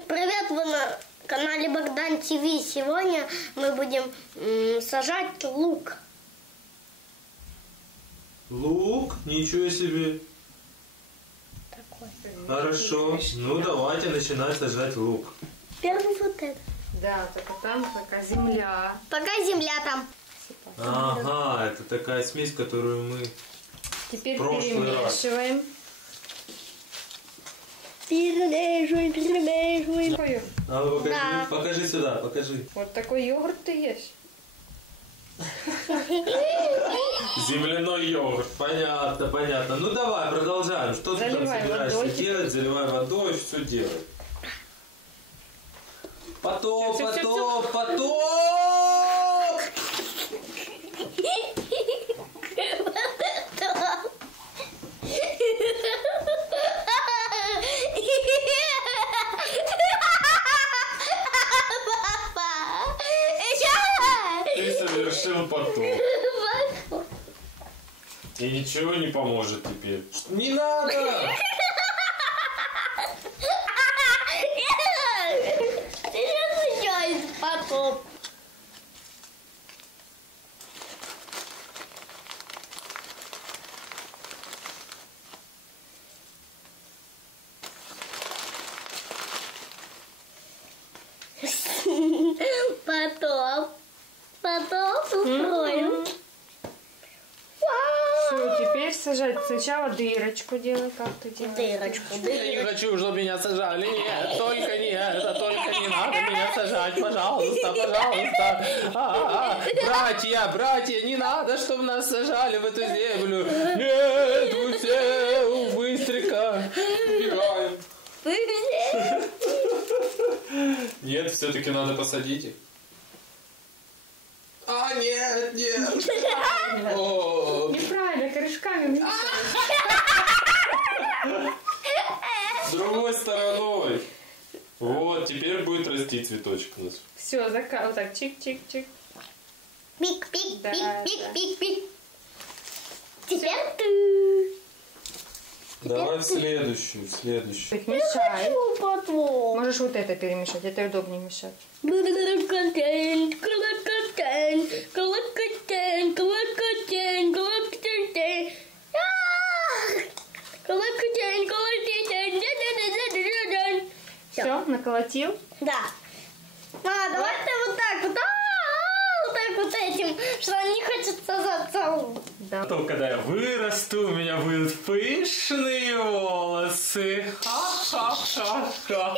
Привет, вы на канале Богдан ТВ. Сегодня мы будем сажать лук. Лук? Ничего себе. Такой. Хорошо. Ну давайте начинать сажать лук. Первый вот этот. Да, только там такая земля. Пока земля там. Ага, это такая смесь, которую мы Теперь прошлый перемешиваем. Перемешиваем. Такой, А ну покажи, Да. покажи сюда, покажи. вот такой йогурт ты ешь. Земляной йогурт, понятно, понятно. Ну давай, продолжаем. Что ты там Заливай собираешься водой. делать? Заливай водой, все делай. Потоп, Всё, всё, потоп, потоп! Ты совершил потоп. И ничего не поможет теперь. Не надо! Сейчас потоп. Потоп устроим. Все, теперь сажать. Сначала дырочку делай, как ты делаешь. Дырочку, Я не хочу, чтобы меня сажали. Нет, только не это, только не надо меня сажать. Пожалуйста, пожалуйста. Братья, не надо, чтобы нас сажали в эту землю. Нет, вы все быстренько убегаем. Нет, все-таки надо посадить их. А, нет. О, Неправильно, корешками мешаешь. с другой стороной. Вот, теперь будет расти цветочек у нас. Все, вот так, чик-чик-чик. Пик. Да. Теперь ты. Давай следующую. Так, мешай. Потом. Можешь вот это перемешать, это удобнее мешать. Все, наколотил? Да. Давай ты вот так вот. Вот так вот этим, что не хочет сажаться. Да. Потом, когда я вырасту, у меня будут пышные волосы. Ха-ха-ха-ха.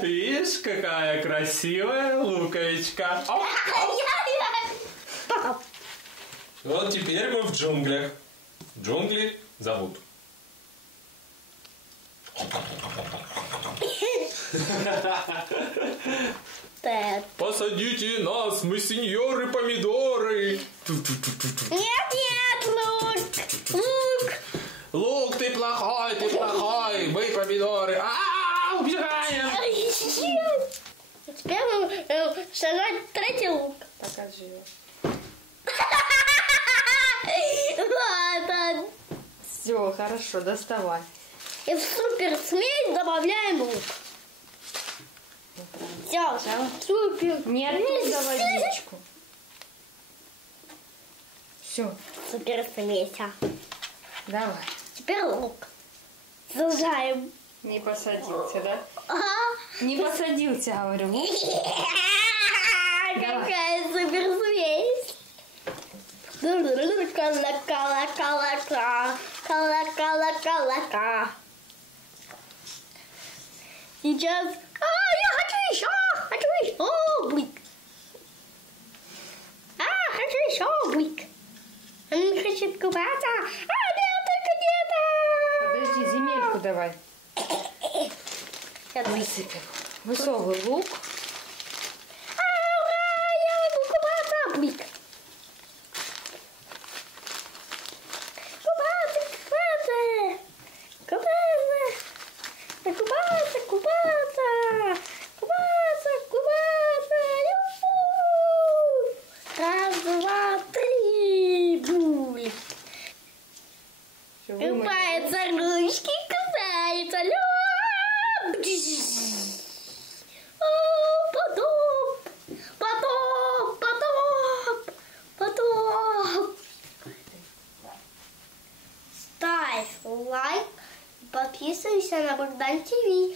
Видишь, какая красивая луковичка. Вот теперь мы в джунглях. Джунгли зовут. Посадите нас, мы сеньоры помидоры. Нет, лук. Лук, ты плохой, мы помидоры. Убегаем. Теперь мы сажать третий лук. Покажи его. Ладно. Все, хорошо, доставай. И в супер смесь добавляем лук. Все, супер. Не оттуда водичку. Все, Супер смесь. давай. Теперь лук. Сажаем. Не посадился, да? Ага. Не посадился, говорю. Какая супер смесь. Кала. Сейчас. Я хочу еще. Блик. Хочу еще блик. Он хочет купаться. Нет, только нет. Подожди, земельку давай. Сейчас. Высыпем. Высовывай лук. Ура, я могу купаться. Блик. Купаться. Раз, два, три. Буль. Всё, вымыли. Купается ручки, купается. Потоп! Потоп! Потоп! Потоп! Ставь лайк, подписывайся на Богдан ТВ.